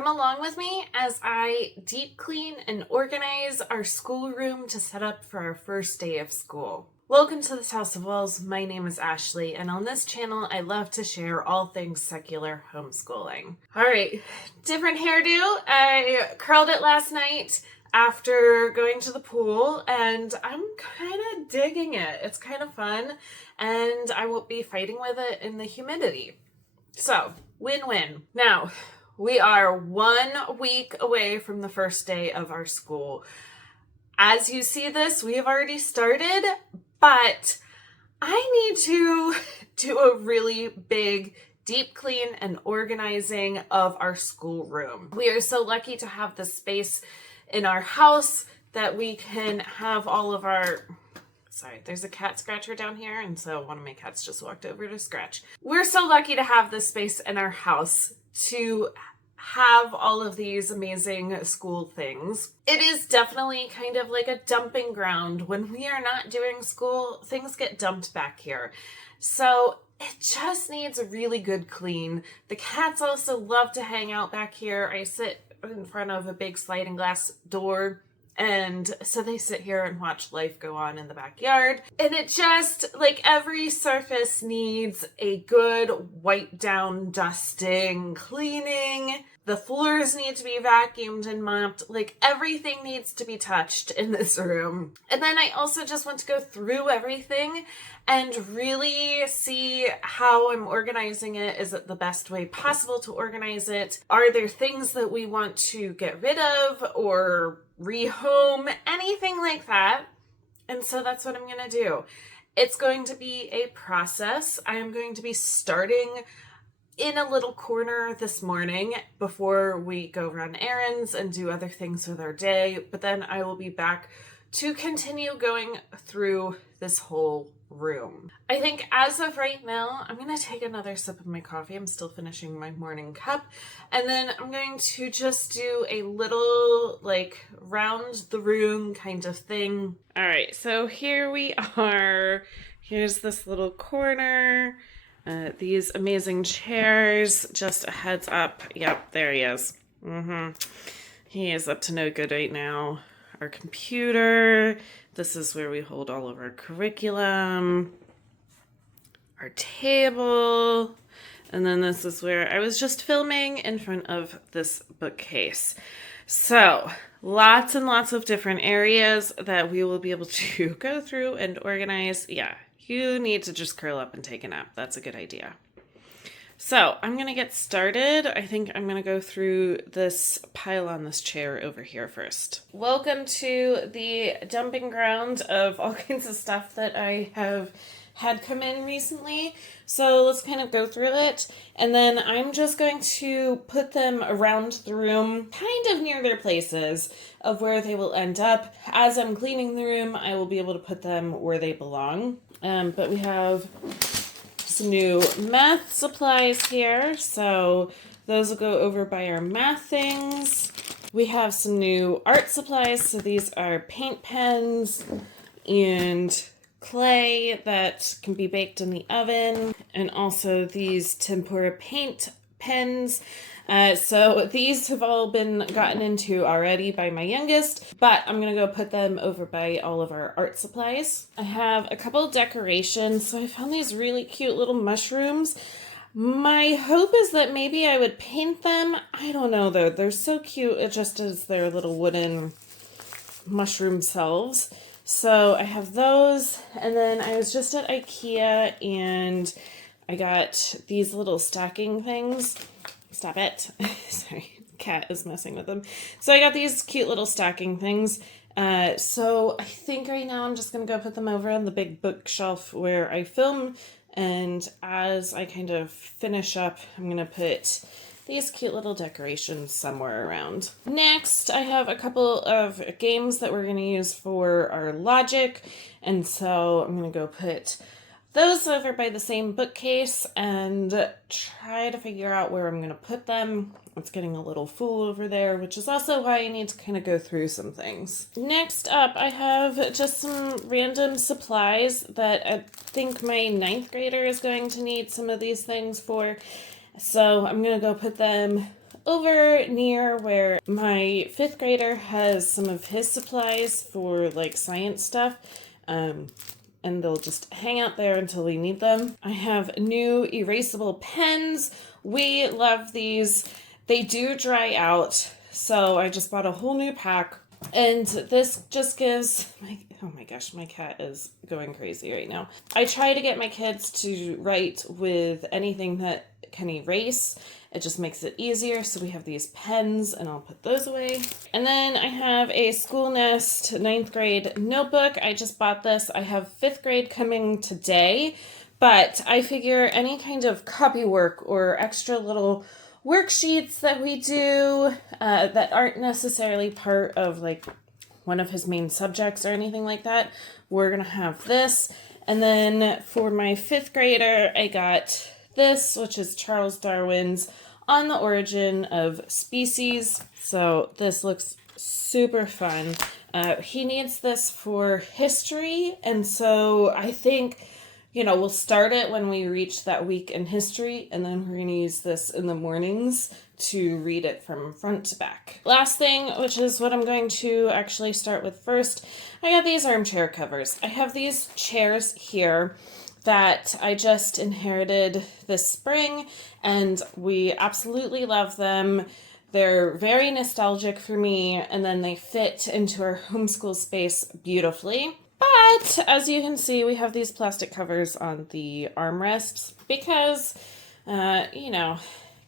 Come along with me as I deep clean and organize our schoolroom to set up for our first day of school. Welcome to this House of Walls. My name is Ashley, and on this channel, I love to share all things secular homeschooling. All right, different hairdo. I curled it last night after going to the pool, and I'm kind of digging it. It's kind of fun, and I won't be fighting with it in the humidity. So, win-win. Now, we are 1 week away from the first day of our school. As you see this, we have already started, but I need to do a really big deep clean and organizing of our schoolroom. We are so lucky to have this space in our house that we can have all of our... Sorry, there's a cat scratcher down here, and so one of my cats just walked over to scratch. We're so lucky to have this space in our house to have all of these amazing school things. It is definitely kind of like a dumping ground. When we are not doing school, things get dumped back here. So it just needs a really good clean. The cats also love to hang out back here. I sit in front of a big sliding glass door, and so they sit here and watch life go on in the backyard. And it just, like, every surface needs a good wipe down, dusting, cleaning. The floors need to be vacuumed and mopped. Like, everything needs to be touched in this room. And then I also just want to go through everything and really see how I'm organizing it. Is it the best way possible to organize it? Are there things that we want to get rid of or rehome? Anything like that. And so that's what I'm going to do. It's going to be a process. I am going to be starting in a little corner this morning before we go run errands and do other things with our day. But then I will be back to continue going through this whole room. I think as of right now, I'm going to take another sip of my coffee. I'm still finishing my morning cup. And then I'm going to just do a little, like, round the room kind of thing. All right, so here we are. Here's this little corner. These amazing chairs. Just a heads up. Yep, there he is. He is up to no good right now. Our computer. This is where we hold all of our curriculum. Our table. And then this is where I was just filming in front of this bookcase. So, lots and lots of different areas that we will be able to go through and organize. Yeah, you need to just curl up and take a nap. That's a good idea. So I'm going to get started. I think I'm going to go through this pile on this chair over here first. Welcome to the dumping ground of all kinds of stuff that I have had come in recently. So let's kind of go through it. And then I'm just going to put them around the room, kind of near their places of where they will end up. As I'm cleaning the room, I will be able to put them where they belong. But we have some new math supplies here, so those will go over by our math things. We have some new art supplies, so these are paint pens and clay that can be baked in the oven, and also these tempera paint pens. So these have all been gotten into already by my youngest, but I'm going to go put them over by all of our art supplies. I have a couple decorations. So I found these really cute little mushrooms. My hope is that maybe I would paint them. I don't know though. They're so cute. It just is their little wooden mushroom selves. So I have those. And then I was just at IKEA and I got these little stacking things. Stop it. Sorry, cat is messing with them. So I got these cute little stacking things. So I think right now I'm just going to go put them over on the big bookshelf where I film. And as I kind of finish up, I'm going to put these cute little decorations somewhere around. Next, I have a couple of games that we're going to use for our logic. And so I'm going to go put those over by the same bookcase and try to figure out where I'm going to put them. It's getting a little full over there, which is also why I need to kind of go through some things. Next up, I have just some random supplies that I think my 9th grader is going to need some of these things for. So I'm going to go put them over near where my 5th grader has some of his supplies for like science stuff. And they'll just hang out there until we need them. I have new erasable pens. We love these. They do dry out, so I just bought a whole new pack. And this just gives oh my gosh, my cat is going crazy right now. I try to get my kids to write with anything that can erase. It just makes it easier. So we have these pens, and I'll put those away. And then I have a School Nest 9th grade notebook. I just bought this. I have 5th grade coming today, but I figure any kind of copy work or extra little worksheets that we do that aren't necessarily part of like one of his main subjects or anything like that, we're gonna have this. And then for my 5th grader, I got this, which is Charles Darwin's On the Origin of Species. So this looks super fun. He needs this for history, and so I think, we'll start it when we reach that week in history, and then we're going to use this in the mornings to read it from front to back. Last thing, which is what I'm going to actually start with first, I got these armchair covers. I have these chairs here that I just inherited this spring, and we absolutely love them. They're very nostalgic for me, and then they fit into our homeschool space beautifully. But as you can see, we have these plastic covers on the armrests because,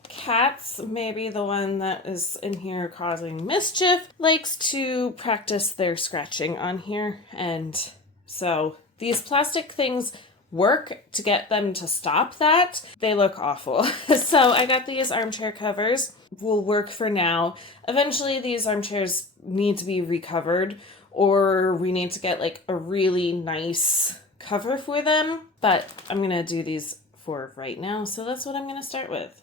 cats, maybe the one that is in here causing mischief, likes to practice their scratching on here. And so these plastic things work to get them to stop that. They look awful. So I got these armchair covers. Will work for now. Eventually these armchairs need to be recovered, or we need to get like a really nice cover for them. But I'm going to do these for right now. So that's what I'm going to start with.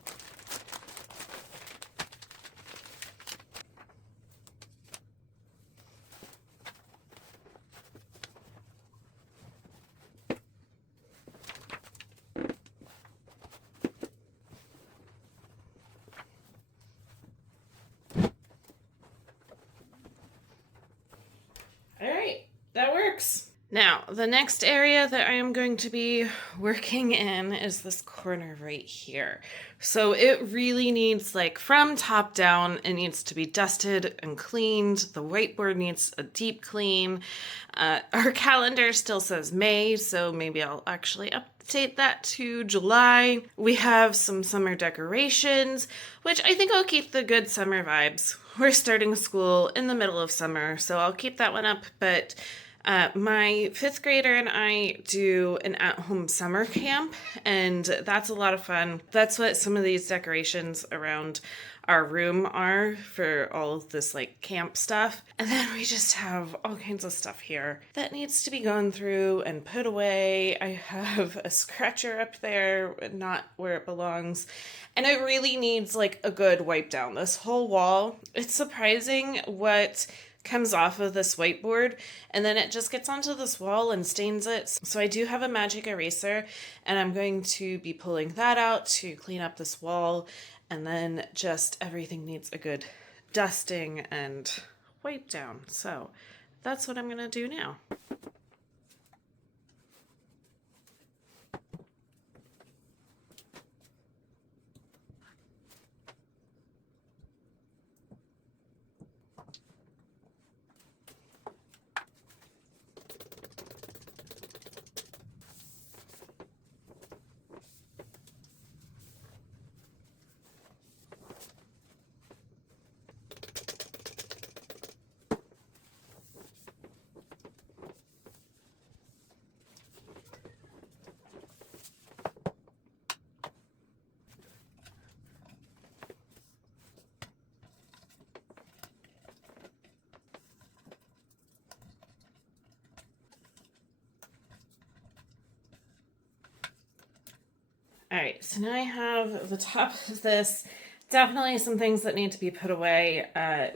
All right, that works. Now, the next area that I am going to be working in is this corner right here. So it really needs, like, from top down, it needs to be dusted and cleaned. The whiteboard needs a deep clean. Our calendar still says May, so maybe I'll actually update that to July. We have some summer decorations, which I think I'll keep the good summer vibes. We're starting school in the middle of summer, so I'll keep that one up, but my 5th grader and I do an at-home summer camp, and that's a lot of fun. That's what some of these decorations around our room are for all of this like camp stuff. And then we just have all kinds of stuff here that needs to be gone through and put away. I have a scratcher up there, not where it belongs. And it really needs like a good wipe down. This whole wall, it's surprising what comes off of this whiteboard, and then it just gets onto this wall and stains it. So I do have a magic eraser, and I'm going to be pulling that out to clean up this wall, and then just everything needs a good dusting and wipe down. So that's what I'm going to do now. All right, so now I have the top of this. Definitely some things that need to be put away.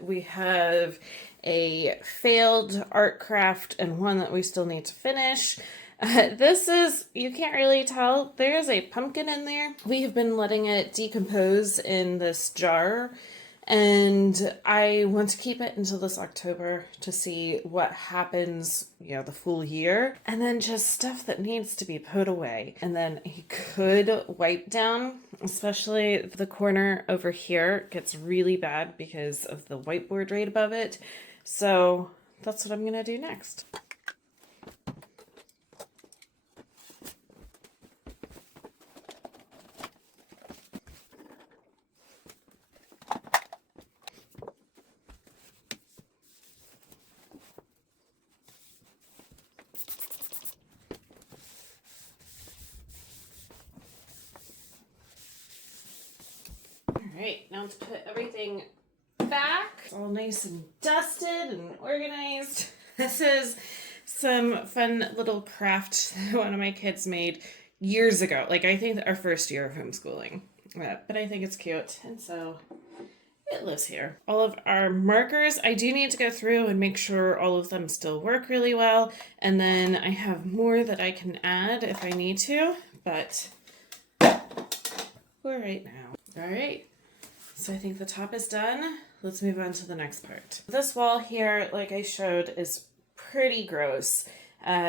We have a failed art craft and one that we still need to finish. This is, you can't really tell, there's a pumpkin in there. We have been letting it decompose in this jar, and I want to keep it until this October to see what happens, the full year. And then just stuff that needs to be put away. And then he could wipe down, especially the corner over here gets really bad because of the whiteboard right above it. So that's what I'm going to do next. Alright, now to put everything back. It's all nice and dusted and organized. This is some fun little craft that one of my kids made years ago. Like, I think our first year of homeschooling. But I think it's cute, and so it lives here. All of our markers, I do need to go through and make sure all of them still work really well. And then I have more that I can add if I need to, but for right now. Alright. So I think the top is done. Let's move on to the next part. This wall here, like I showed, is pretty gross.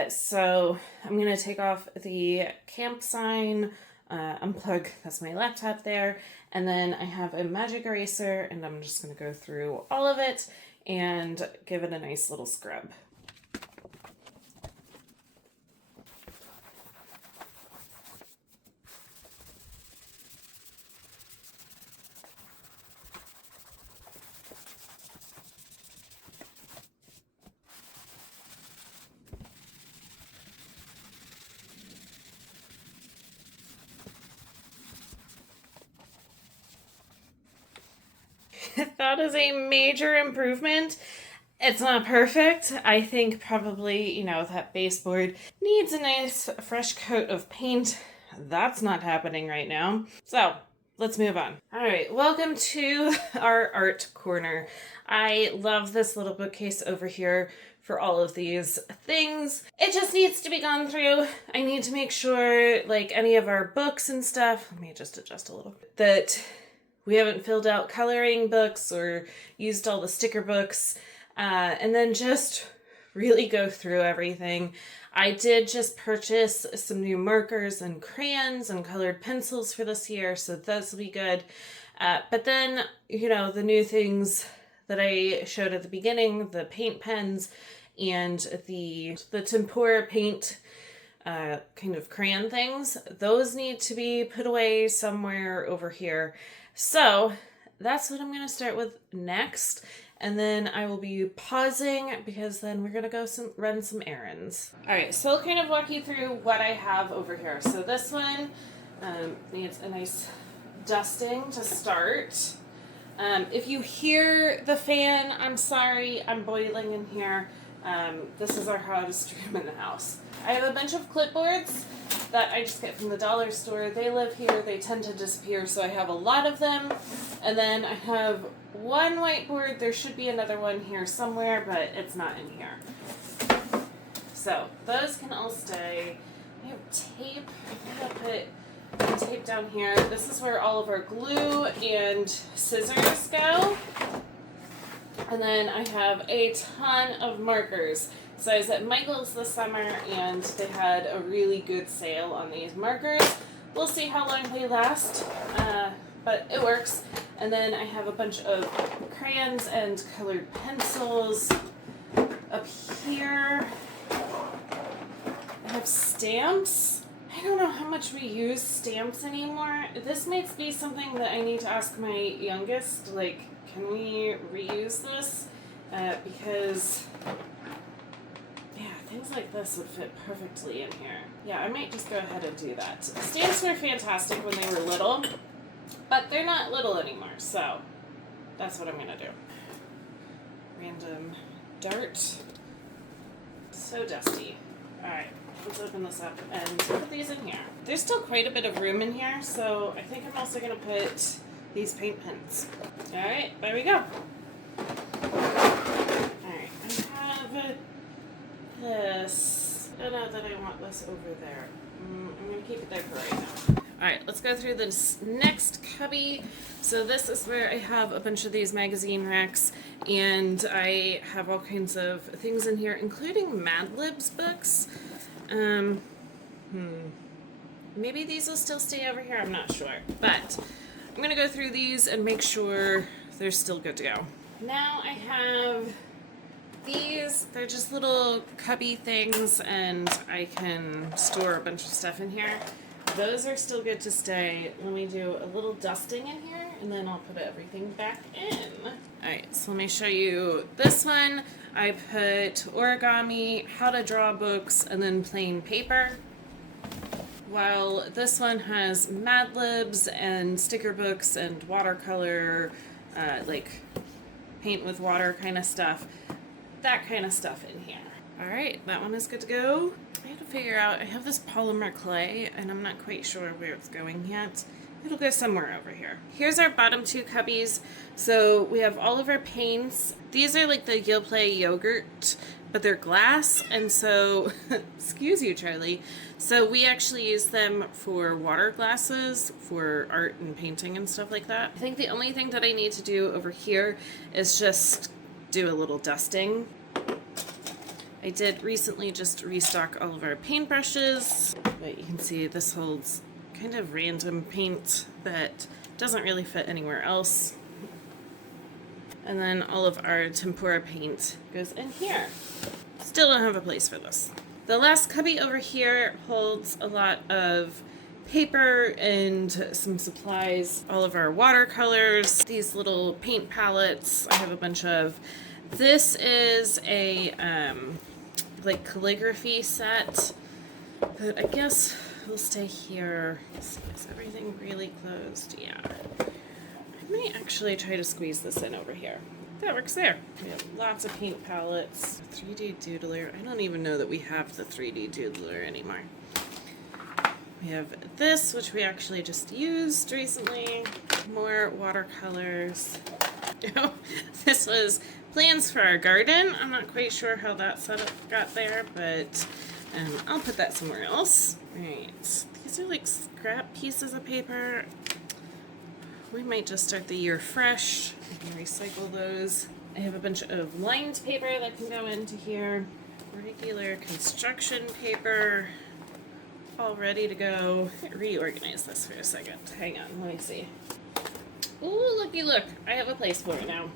So I'm going to take off the camp sign, unplug, that's my laptop there, and then I have a magic eraser, and I'm just going to go through all of it and give it a nice little scrub. That is a major improvement. It's not perfect. I think probably, that baseboard needs a nice fresh coat of paint. That's not happening right now. So let's move on. All right, welcome to our art corner. I love this little bookcase over here for all of these things. It just needs to be gone through. I need to make sure, like, any of our books and stuff, let me just adjust a little, that we haven't filled out coloring books or used all the sticker books, and then just really go through everything. I did just purchase some new markers and crayons and colored pencils for this year, so those will be good. But then, the new things that I showed at the beginning, the paint pens and the tempera paint kind of crayon things, those need to be put away somewhere over here. So that's what I'm going to start with next. And then I will be pausing because then we're going to go run some errands. All right, so I'll kind of walk you through what I have over here. So this one needs a nice dusting to start. If you hear the fan, I'm sorry, I'm boiling in here. This is our hottest room in the house. I have a bunch of clipboards that I just get from the dollar store. They live here, they tend to disappear, so I have a lot of them. And then I have one whiteboard. There should be another one here somewhere, but it's not in here. So those can all stay. I have tape. I'm gonna put tape down here. This is where all of our glue and scissors go. And then I have a ton of markers. So I was at Michael's this summer and they had a really good sale on these markers. We'll see how long they last, but it works. And then I have a bunch of crayons and colored pencils up here. I have stamps. I don't know how much we use stamps anymore. This might be something that I need to ask my youngest, like, can we reuse this? Because, yeah, things like this would fit perfectly in here. Yeah, I might just go ahead and do that. Stamps were fantastic when they were little, but they're not little anymore, so that's what I'm gonna do. Random dart. So dusty. All right, let's open this up and put these in here. There's still quite a bit of room in here, so I think I'm also gonna put these paint pens. All right, there we go. All right, I have this. don't know that I want this over there. I'm going to keep it there for right now. Alright, let's go through this next cubby. So this is where I have a bunch of these magazine racks, and I have all kinds of things in here, including Mad Libs books. Maybe these will still stay over here, I'm not sure. But I'm going to go through these and make sure they're still good to go. Now I have these. They're just little cubby things, and I can store a bunch of stuff in here. Those are still good to stay. Let me do a little dusting in here, and then I'll put everything back in. Alright, so let me show you this one. I put origami, how to draw books, and then plain paper. While this one has Mad Libs and sticker books and watercolor, like paint with water kind of stuff. That kind of stuff in here. Alright, that one is good to go. I have to figure out, I have this polymer clay, and I'm not quite sure where it's going yet. It'll go somewhere over here. Here's our bottom two cubbies. So we have all of our paints. These are like the Yoplait yogurt, but they're glass, and so, excuse you, Charlie. So we actually use them for water glasses, for art and painting and stuff like that. I think the only thing that I need to do over here is just do a little dusting. I did recently just restock all of our paintbrushes, but you can see this holds kind of random paint that doesn't really fit anywhere else. And then all of our tempera paint goes in here. Still don't have a place for this. The last cubby over here holds a lot of paper and some supplies, all of our watercolors, these little paint palettes. I have a bunch of. This is a like calligraphy set, but I guess we'll stay here. Is everything really closed? Yeah. I might actually try to squeeze this in over here. That works there. We have lots of paint palettes. 3D doodler. I don't even know that we have the 3D doodler anymore. We have this, which we actually just used recently. More watercolors. This was plans for our garden. I'm not quite sure how that setup got there, but I'll put that somewhere else. Right. These are like scrap pieces of paper. We might just start the year fresh. I can recycle those. I have a bunch of lined paper that can go into here. Regular construction paper. All ready to go. Reorganize this for a second. Hang on, let me see. Ooh, looky look. I have a place for it now.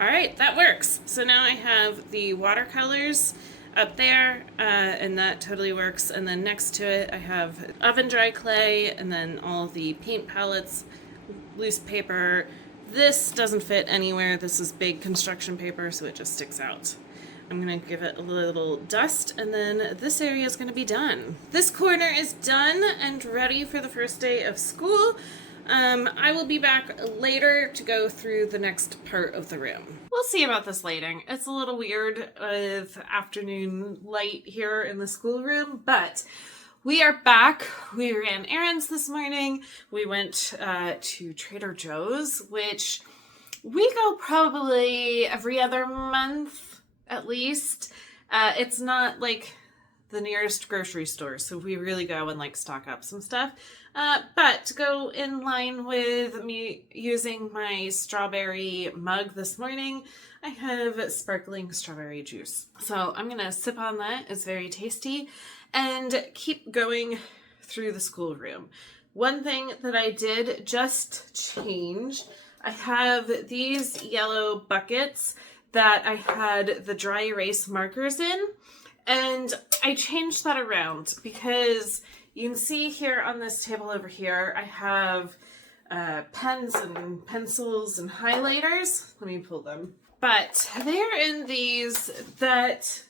Alright, that works. So now I have the watercolors up there, and that totally works. And then next to it, I have oven dry clay, and then all the paint palettes, loose paper. This doesn't fit anywhere. This is big construction paper, so it just sticks out. I'm going to give it a little dust, and then this area is going to be done. This corner is done and ready for the first day of school. I will be back later to go through the next part of the room. We'll see about this lighting. It's a little weird with afternoon light here in the schoolroom, but we are back. We ran errands this morning. We went to Trader Joe's, which we go probably every other month at least. It's not like the nearest grocery store, so we really go and like stock up some stuff. But to go in line with me using my strawberry mug this morning, I have sparkling strawberry juice. So I'm gonna sip on that. It's very tasty. And keep going through the schoolroom. One thing that I did just change, I have these yellow buckets that I had the dry erase markers in, and I changed that around because you can see here on this table over here, I have pens and pencils and highlighters. Let me pull them. But they're in these that,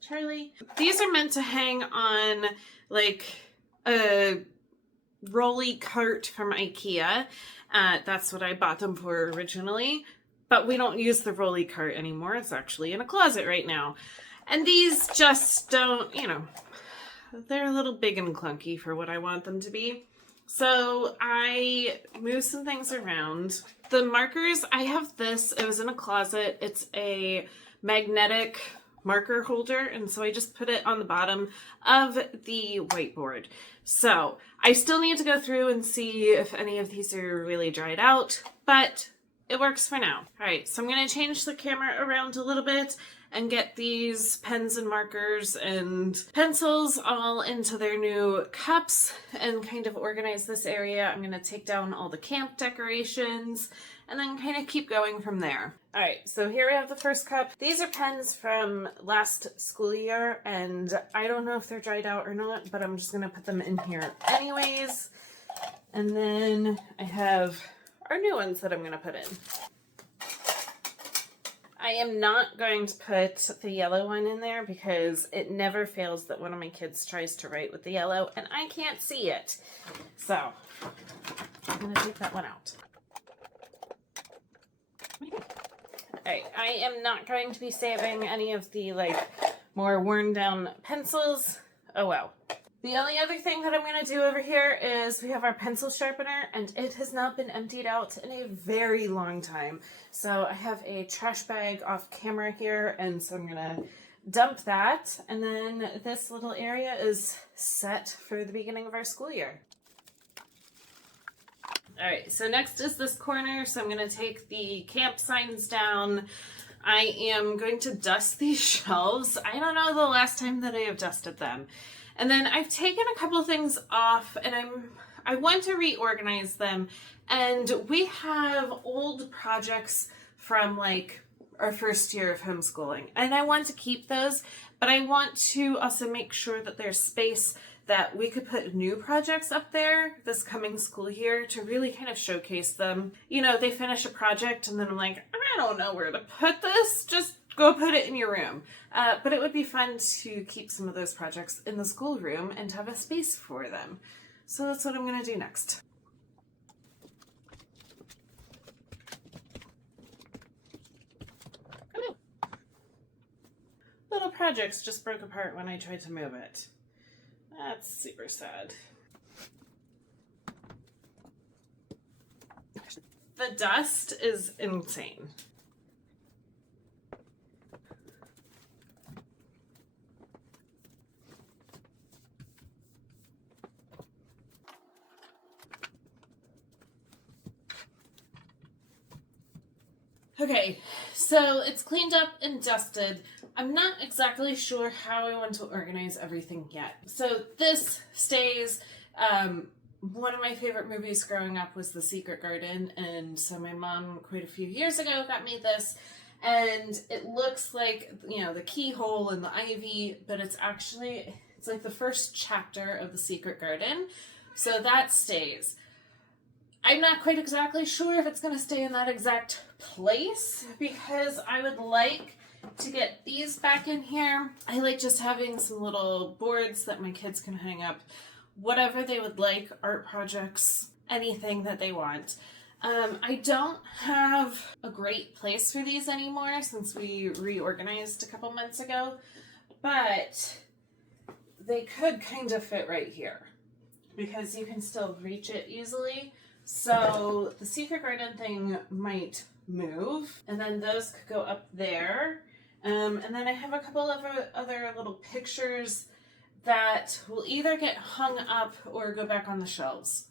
Charlie, these are meant to hang on like a rolly cart from IKEA. That's what I bought them for originally. But we don't use the rolly cart anymore. It's actually in a closet right now. And these just don't, they're a little big and clunky for what I want them to be. So I moved some things around. The markers, I have this. It was in a closet. It's a magnetic marker holder, and so I just put it on the bottom of the whiteboard. So I still need to go through and see if any of these are really dried out, but it works for now. All right, so I'm going to change the camera around a little bit and get these pens and markers and pencils all into their new cups and kind of organize this area. I'm going to take down all the camp decorations and then kind of keep going from there. All right, so here we have the first cup. These are pens from last school year, and I don't know if they're dried out or not, but I'm just going to put them in here anyways. And then I have our new ones that I'm going to put in. I am not going to put the yellow one in there because it never fails that one of my kids tries to write with the yellow and I can't see it. So I'm going to take that one out. Alright, I am not going to be saving any of the more worn down pencils. Oh well. The only other thing that I'm going to do over here is we have our pencil sharpener, and it has not been emptied out in a very long time. So I have a trash bag off camera here, and so I'm going to dump that. And then this little area is set for the beginning of our school year. All right, so next is this corner. So I'm going to take the camp signs down. I am going to dust these shelves. I don't know the last time that I have dusted them. And then I've taken a couple of things off and I want to reorganize them. And we have old projects from our first year of homeschooling. And I want to keep those, but I want to also make sure that there's space that we could put new projects up there this coming school year to really kind of showcase them. You know, they finish a project and then I'm like, I don't know where to put this. Just go put it in your room. But it would be fun to keep some of those projects in the schoolroom and have a space for them. So that's what I'm going to do next. Little projects just broke apart when I tried to move it. That's super sad. The dust is insane. Okay, so it's cleaned up and dusted. I'm not exactly sure how I want to organize everything yet. So this stays. One of my favorite movies growing up was The Secret Garden, and so my mom quite a few years ago got me this, and it looks like, you know, the keyhole and the ivy, but it's like the first chapter of The Secret Garden, so that stays. I'm not quite exactly sure if it's going to stay in that exact place because I would like to get these back in here. I like just having some little boards that my kids can hang up whatever they would like, art projects, anything that they want. I don't have a great place for these anymore since we reorganized a couple months ago, but they could kind of fit right here because you can still reach it easily. So the Secret Garden thing might move, and then those could go up there. And then I have a couple of other little pictures that will either get hung up or go back on the shelves.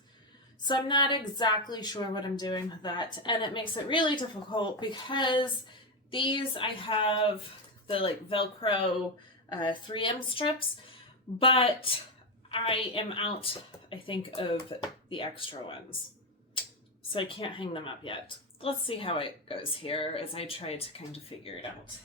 So I'm not exactly sure what I'm doing with that, and it makes it really difficult because these I have the Velcro 3M strips, but I am out, I think, of the extra ones. So I can't hang them up yet. Let's see how it goes here as I try to kind of figure it out.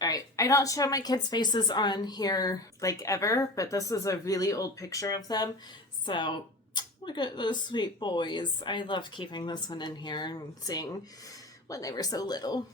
Alright, I don't show my kids' faces on here ever, but this is a really old picture of them. So look at those sweet boys. I loved keeping this one in here and seeing when they were so little.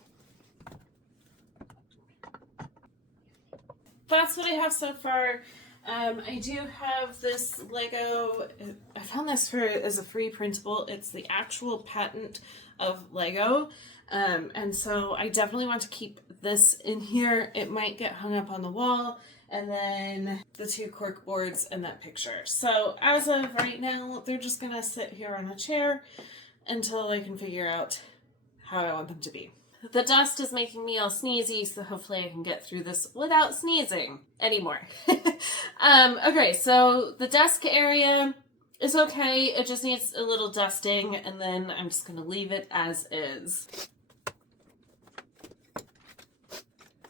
That's what I have so far. I do have this Lego. I found this as a free printable. It's the actual patent of Lego. And so I definitely want to keep this in here. It might get hung up on the wall, and then the two cork boards and that picture. So as of right now, they're just gonna sit here on a chair until I can figure out how I want them to be. The dust is making me all sneezy, so hopefully I can get through this without sneezing anymore. Okay, so the desk area is okay. It just needs a little dusting, and then I'm just going to leave it as is.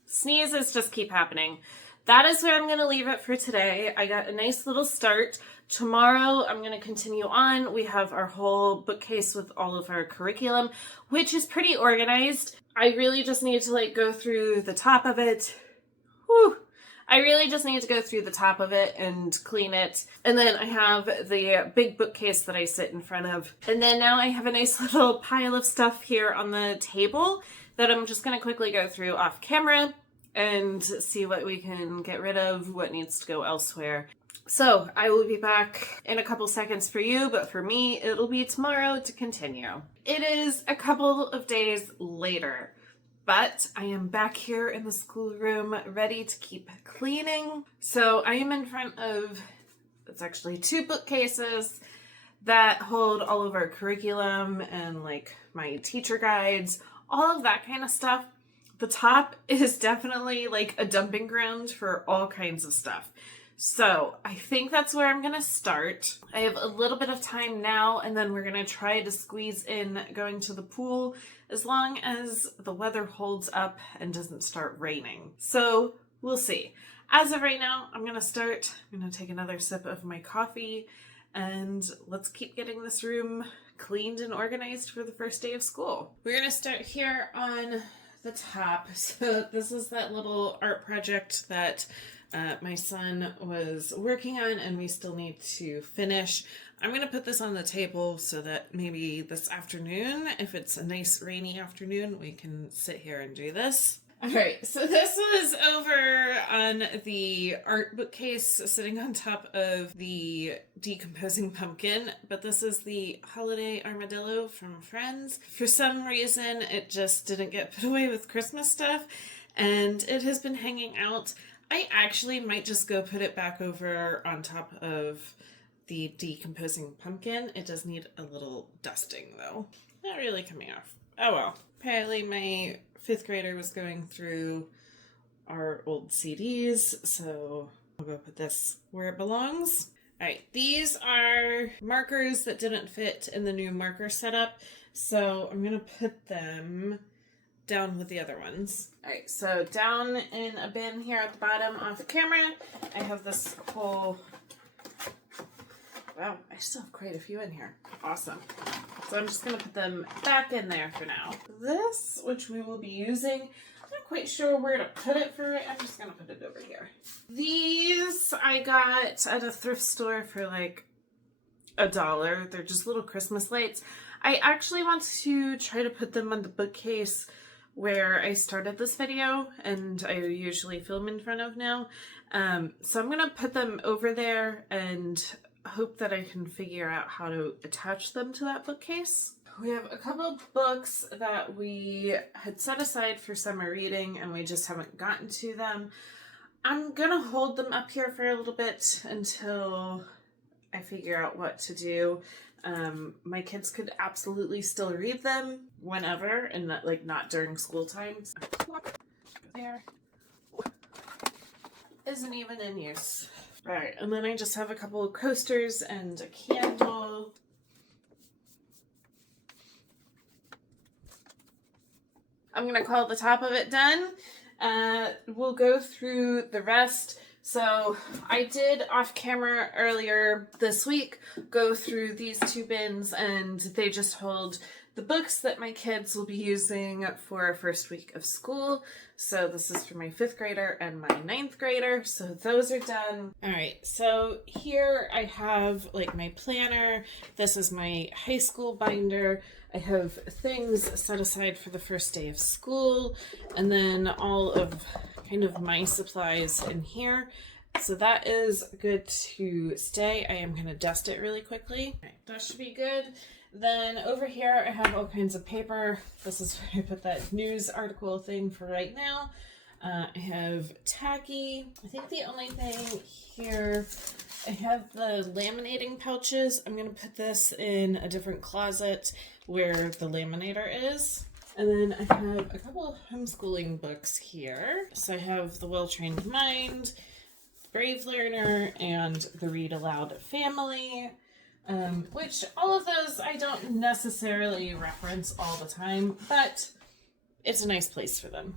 Sneezes just keep happening. That is where I'm going to leave it for today. I got a nice little start. Tomorrow, I'm going to continue on. We have our whole bookcase with all of our curriculum, which is pretty organized. I really just need to go through the top of it. Whew. I really just need to go through the top of it and clean it. And then I have the big bookcase that I sit in front of. And then now I have a nice little pile of stuff here on the table that I'm just going to quickly go through off camera and see what we can get rid of, what needs to go elsewhere. So I will be back in a couple seconds for you, but for me, it'll be tomorrow to continue. It is a couple of days later, but I am back here in the schoolroom ready to keep cleaning. So I am in front of, it's actually 2 bookcases that hold all of our curriculum and my teacher guides, all of that kind of stuff. The top is definitely a dumping ground for all kinds of stuff. So I think that's where I'm going to start. I have a little bit of time now, and then we're going to try to squeeze in going to the pool as long as the weather holds up and doesn't start raining. So we'll see. As of right now, I'm going to take another sip of my coffee, and let's keep getting this room cleaned and organized for the first day of school. We're going to start here on the top. So this is that little art project that my son was working on and we still need to finish. I'm going to put this on the table so that maybe this afternoon, if it's a nice rainy afternoon, we can sit here and do this. Alright, so this was over on the art bookcase sitting on top of the decomposing pumpkin, but this is the holiday armadillo from Friends. For some reason, it just didn't get put away with Christmas stuff, and it has been hanging out. I actually might just go put it back over on top of the decomposing pumpkin. It does need a little dusting, though. Not really coming off. Oh well. Apparently my 5th grader was going through our old CDs, so I'll go put this where it belongs. Alright, these are markers that didn't fit in the new marker setup, so I'm going to put them down with the other ones. Alright, so down in a bin here at the bottom off camera, I have this whole... Wow, I still have quite a few in here. Awesome. So I'm just going to put them back in there for now. This, which we will be using, I'm not quite sure where to put it for it. I'm just going to put it over here. These I got at a thrift store for $1. They're just little Christmas lights. I actually want to try to put them on the bookcase where I started this video and I usually film in front of now. So I'm going to put them over there and hope that I can figure out how to attach them to that bookcase. We have a couple of books that we had set aside for summer reading and we just haven't gotten to them. I'm gonna hold them up here for a little bit until I figure out what to do. My kids could absolutely still read them whenever and not during school times. There. Isn't even in use. Alright, and then I just have a couple of coasters and a candle. I'm going to call the top of it done. We'll go through the rest. So I did off camera earlier this week go through these 2 bins, and they just hold the books that my kids will be using for our first week of school. So this is for my 5th grader and my 9th grader. So those are done. All right. So here I have my planner. This is my high school binder. I have things set aside for the first day of school, and then all of kind of my supplies in here. So that is good to stay. I am going to dust it really quickly. All right, that should be good. Then over here I have all kinds of paper. This is where I put that news article thing for right now. I have tacky. I think the only thing here, I have the laminating pouches. I'm going to put this in a different closet where the laminator is. And then I have a couple of homeschooling books here. So I have The Well-Trained Mind, Brave Learner, and The Read Aloud Family, which all of those I don't necessarily reference all the time, but it's a nice place for them.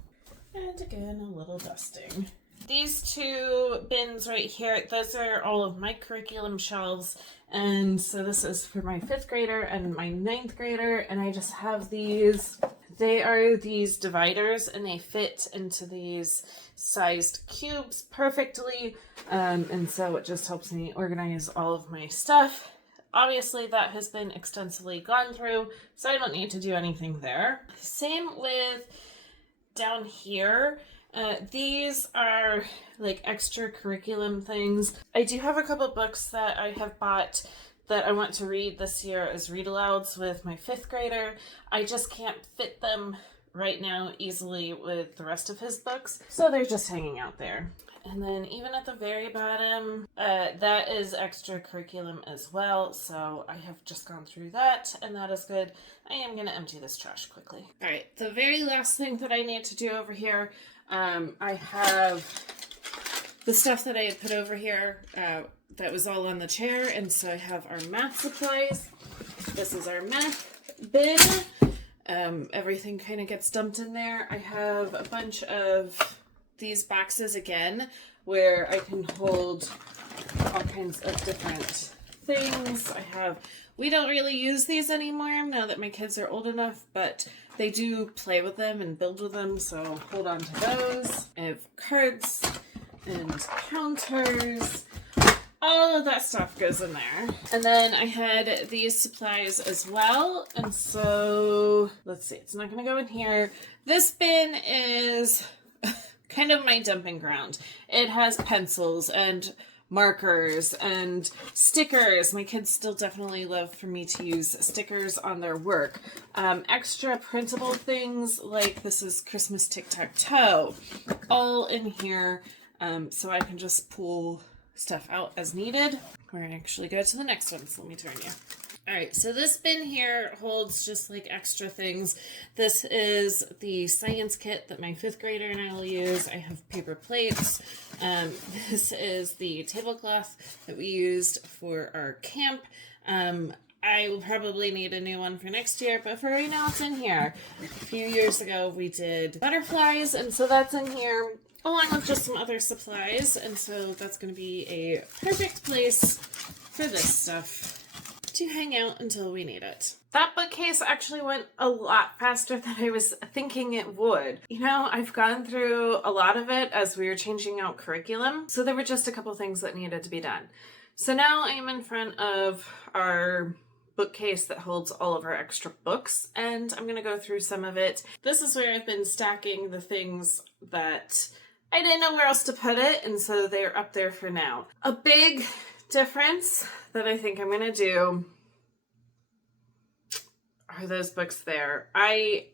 And again, a little dusting. These two bins right here, those are all of my curriculum shelves. And so this is for my 5th grader and my 9th grader. And I just have these, they are these dividers and they fit into these sized cubes perfectly. And so it just helps me organize all of my stuff. Obviously that has been extensively gone through, so I don't need to do anything there. Same with down here. These are like extra curriculum things. I do have a couple books that I have bought that I want to read this year as read alouds with my 5th grader. I just can't fit them right now easily with the rest of his books, so they're just hanging out there. And then even at the very bottom, that is extra curriculum as well. So I have just gone through that and that is good. I am going to empty this trash quickly. All right, the very last thing that I need to do over here, I have the stuff that I had put over here that was all on the chair. And so I have our math supplies. This is our math bin. Everything kind of gets dumped in there. I have a bunch of these boxes again where I can hold all kinds of different things. We don't really use these anymore now that my kids are old enough, but they do play with them and build with them, so hold on to those. I have cards and counters. All of that stuff goes in there. And then I had these supplies as well. And so, let's see, it's not gonna go in here. This bin is kind of my dumping ground. It has pencils and markers and stickers. My kids still definitely love for me to use stickers on their work. Extra printable things like this is Christmas tic-tac-toe, all in here, so I can just pull stuff out as needed. We're gonna actually go to the next one, so let me turn you. All right, so this bin here holds just like extra things. This is the science kit that my 5th grader and I will use. I have paper plates. This is the tablecloth that we used for our camp. I will probably need a new one for next year, but for right now it's in here. A few years ago we did butterflies, and so that's in here, along with just some other supplies, and so that's going to be a perfect place for this stuff to hang out until we need it. That bookcase actually went a lot faster than I was thinking it would. You know, I've gone through a lot of it as we were changing out curriculum, so there were just a couple things that needed to be done. So now I am in front of our bookcase that holds all of our extra books, and I'm going to go through some of it. This is where I've been stacking the things that I didn't know where else to put it, and so they're up there for now. A big difference that I think I'm going to do are those books there. I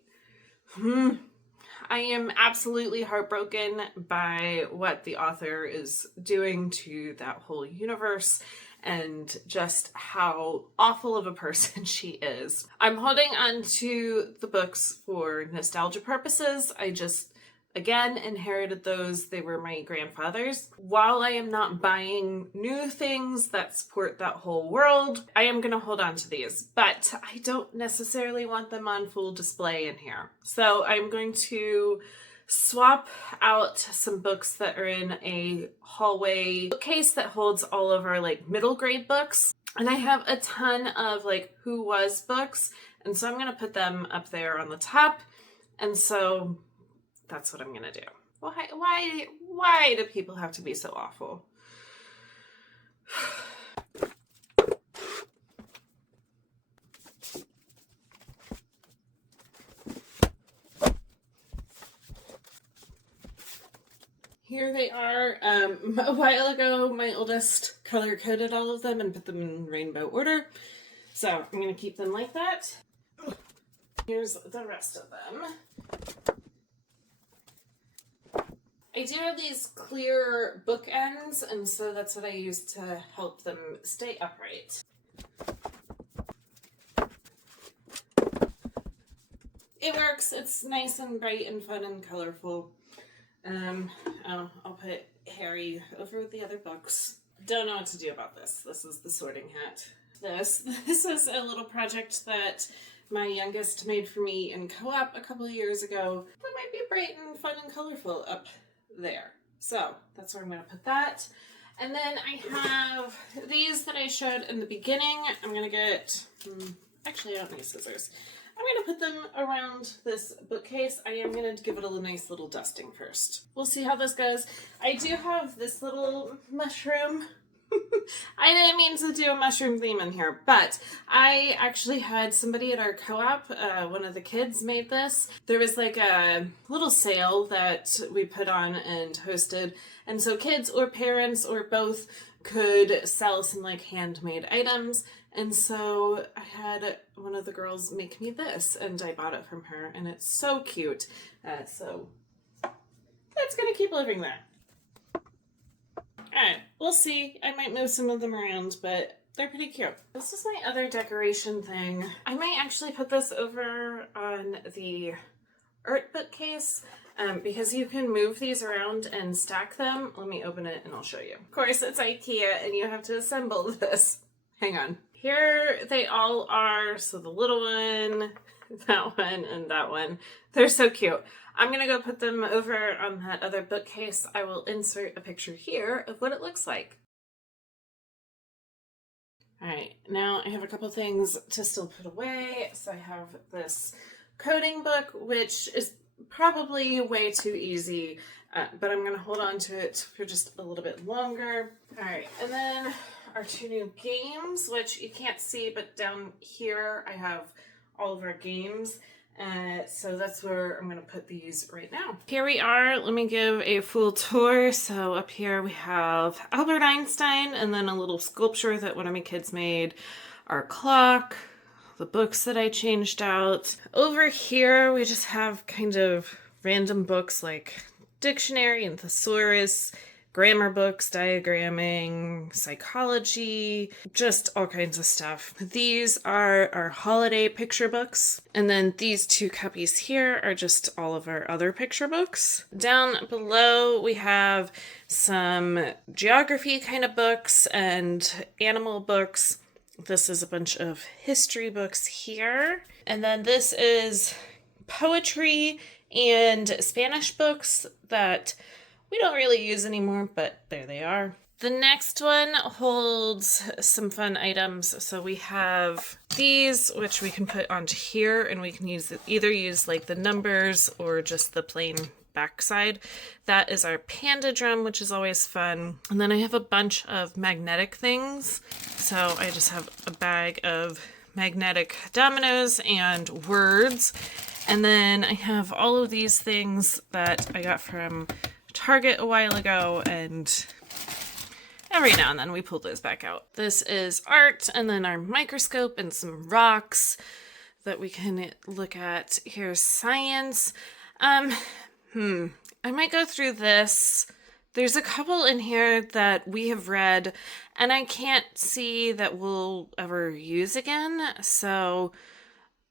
am absolutely heartbroken by what the author is doing to that whole universe and just how awful of a person she is. I'm holding on to the books for nostalgia purposes. I just again inherited those. They were my grandfather's. While I am not buying new things that support that whole world, I am going to hold on to these, but I don't necessarily want them on full display in here. So I'm going to swap out some books that are in a hallway bookcase that holds all of our like middle grade books. And I have a ton of like who was books, and so I'm going to put them up there on the top. And so that's what I'm gonna do. Why do people have to be so awful? Here they are. A while ago, my oldest color-coded all of them and put them in rainbow order. So I'm gonna keep them like that. Here's the rest of them. I do have these clear bookends, and so that's what I use to help them stay upright. It works. It's nice and bright and fun and colorful. I'll put Harry over the other books. Don't know what to do about this. This is the sorting hat. This is a little project that my youngest made for me in co-op a couple of years ago. That might be bright and fun and colorful up there. So that's where I'm going to put that. And then I have these that I showed in the beginning. I'm going to get, actually I don't need scissors. I'm going to put them around this bookcase. I am going to give it a nice little dusting first. We'll see how this goes. I do have this little mushroom. I didn't mean to do a mushroom theme in here, but I actually had somebody at our co-op, one of the kids made this. There was like a little sale that we put on and hosted, and so kids or parents or both could sell some like handmade items. And so I had one of the girls make me this, and I bought it from her, and it's so cute. So that's gonna keep living there. Alright, we'll see. I might move some of them around, but they're pretty cute. This is my other decoration thing. I might actually put this over on the art bookcase because you can move these around and stack them. Let me open it and I'll show you. Of course, it's IKEA and you have to assemble this. Hang on. Here they all are. So the little one, that one, and that one. They're so cute. I'm going to go put them over on that other bookcase. I will insert a picture here of what it looks like. All right, now I have a couple things to still put away. So I have this coding book, which is probably way too easy, but I'm going to hold on to it for just a little bit longer. All right, and then our two new games, which you can't see, but down here I have all of our games. So that's where I'm going to put these right now. Here we are. Let me give a full tour. So up here we have Albert Einstein and then a little sculpture that one of my kids made, our clock, the books that I changed out. Over here we just have kind of random books like dictionary and thesaurus, grammar books, diagramming, psychology, just all kinds of stuff. These are our holiday picture books. And then these two copies here are just all of our other picture books. Down below, we have some geography kind of books and animal books. This is a bunch of history books here. And then this is poetry and Spanish books that we don't really use anymore, but there they are. The next one holds some fun items. So we have these, which we can put onto here, and we can either use like the numbers or just the plain backside. That is our panda drum, which is always fun. And then I have a bunch of magnetic things. So I just have a bag of magnetic dominoes and words. And then I have all of these things that I got from Target a while ago, and every now and then we pull those back out. This is art, and then our microscope and some rocks that we can look at. Here's science. I might go through this. There's a couple in here that we have read, and I can't see that we'll ever use again, so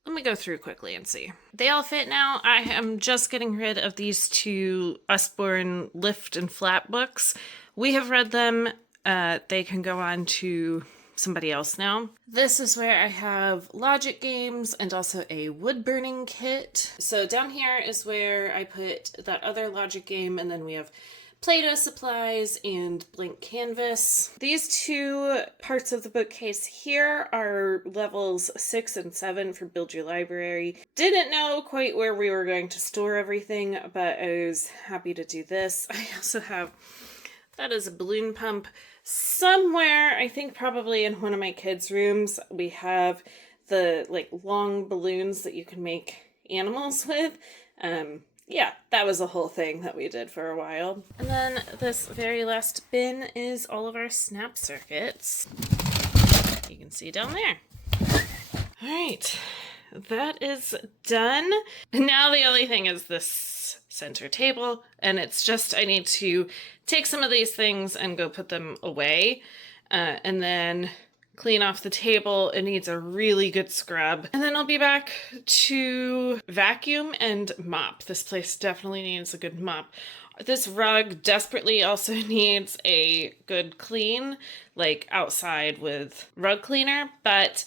let me go through quickly and see. They all fit now. I am just getting rid of these two Usborne lift and flap books. We have read them. They can go on to somebody else now. This is where I have logic games and also a wood burning kit. So down here is where I put that other logic game, and then we have Play-Doh supplies and blank canvas. These two parts of the bookcase here are levels 6 and 7 for Build Your Library. Didn't know quite where we were going to store everything, but I was happy to do this. I also have, that is a balloon pump. Somewhere, I think probably in one of my kids' rooms, we have the like long balloons that you can make animals with. Yeah, that was a whole thing that we did for a while. And then this very last bin is all of our snap circuits. You can see down there. All right, that is done. And now the only thing is this center table, and it's just I need to take some of these things and go put them away, and then clean off the table. It needs a really good scrub, and then I'll be back to vacuum and mop. This place definitely needs a good mop. This rug desperately also needs a good clean, like outside with rug cleaner, but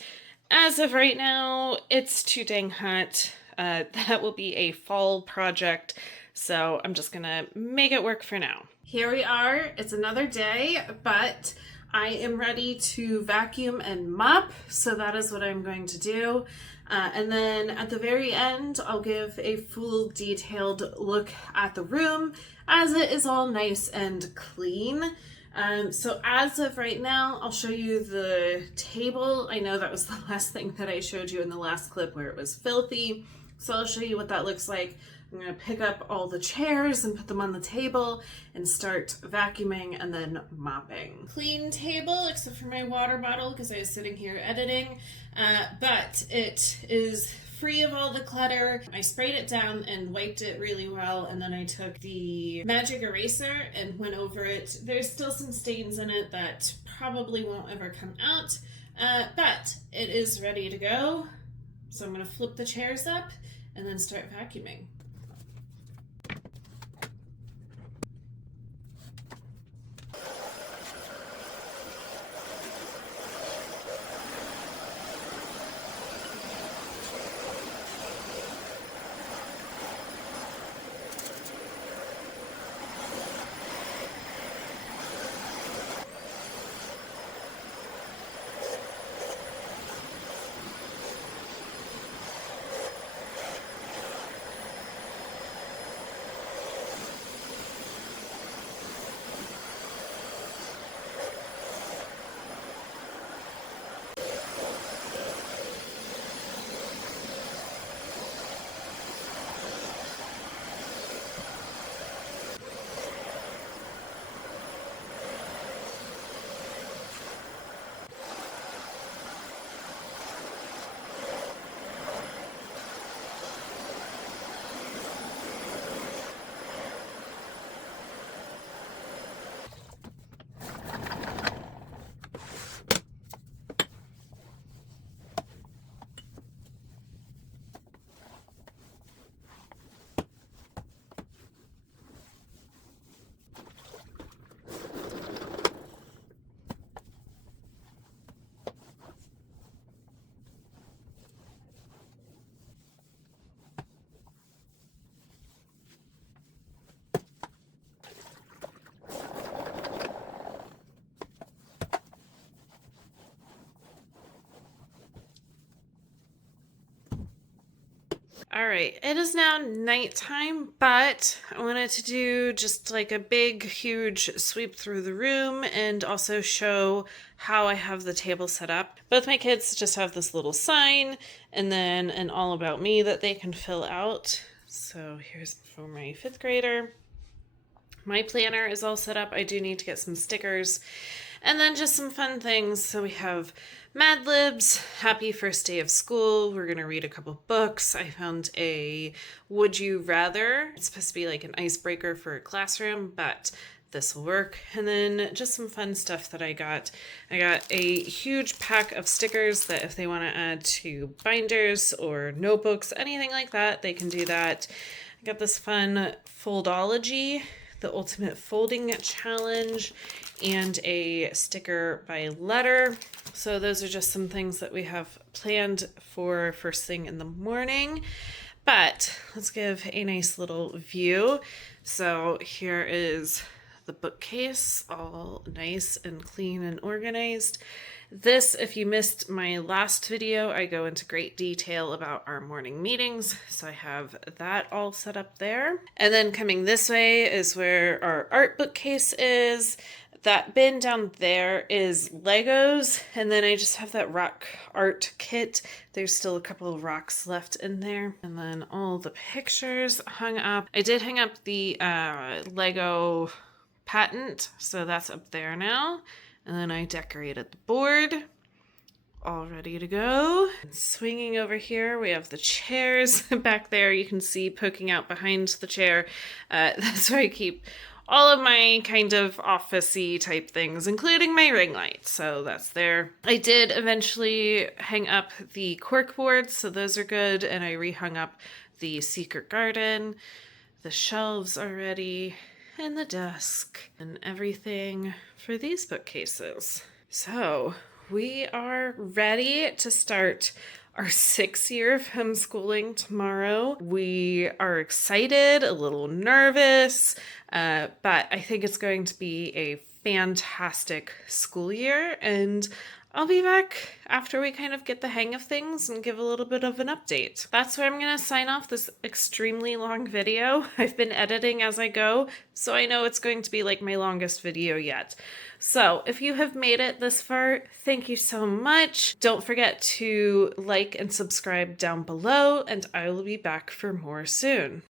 as of right now, it's too dang hot. That will be a fall project, so I'm just gonna make it work for now. Here we are. It's another day, but I am ready to vacuum and mop, so that is what I'm going to do. And then at the very end, I'll give a full detailed look at the room as it is all nice and clean. So as of right now, I'll show you the table. I know that was the last thing that I showed you in the last clip where it was filthy. So I'll show you what that looks like. I'm going to pick up all the chairs and put them on the table and start vacuuming and then mopping. Clean table except for my water bottle because I was sitting here editing, but it is free of all the clutter. I sprayed it down and wiped it really well, and then I took the magic eraser and went over it. There's still some stains in it that probably won't ever come out, but it is ready to go. So I'm going to flip the chairs up and then start vacuuming. All right, it is now nighttime, but I wanted to do just like a big, huge sweep through the room and also show how I have the table set up. Both my kids just have this little sign and then an all about me that they can fill out. So here's for my fifth grader. My planner is all set up. I do need to get some stickers and then just some fun things. So we have Mad Libs, happy first day of school. We're going to read a couple books. I found a Would You Rather. It's supposed to be like an icebreaker for a classroom, but this will work. And then just some fun stuff that I got. I got a huge pack of stickers that if they want to add to binders or notebooks, anything like that, they can do that. I got this fun Foldology, the Ultimate Folding Challenge, and a sticker by letter. So those are just some things that we have planned for first thing in the morning. But let's give a nice little view. So here is the bookcase, all nice and clean and organized. This, if you missed my last video, I go into great detail about our morning meetings. So I have that all set up there. And then coming this way is where our art bookcase is. That bin down there is Legos, and then I just have that rock art kit. There's still a couple of rocks left in there. And then all the pictures hung up. I did hang up the Lego patent, so that's up there now. And then I decorated the board. all ready to go. Swinging over here, we have the chairs back there. You can see poking out behind the chair. That's where I keep all of my kind of office-y type things, including my ring light. So that's there. I did eventually hang up the cork boards, so those are good. And I rehung up the secret garden. The shelves are ready, and the desk, and everything for these bookcases. So we are ready to start our 6th year of homeschooling tomorrow. We are excited, a little nervous, but I think it's going to be a fantastic school year, and I'll be back after we kind of get the hang of things and give a little bit of an update. That's where I'm going to sign off this extremely long video. I've been editing as I go, so I know it's going to be like my longest video yet. So if you have made it this far, thank you so much. Don't forget to like and subscribe down below, and I will be back for more soon.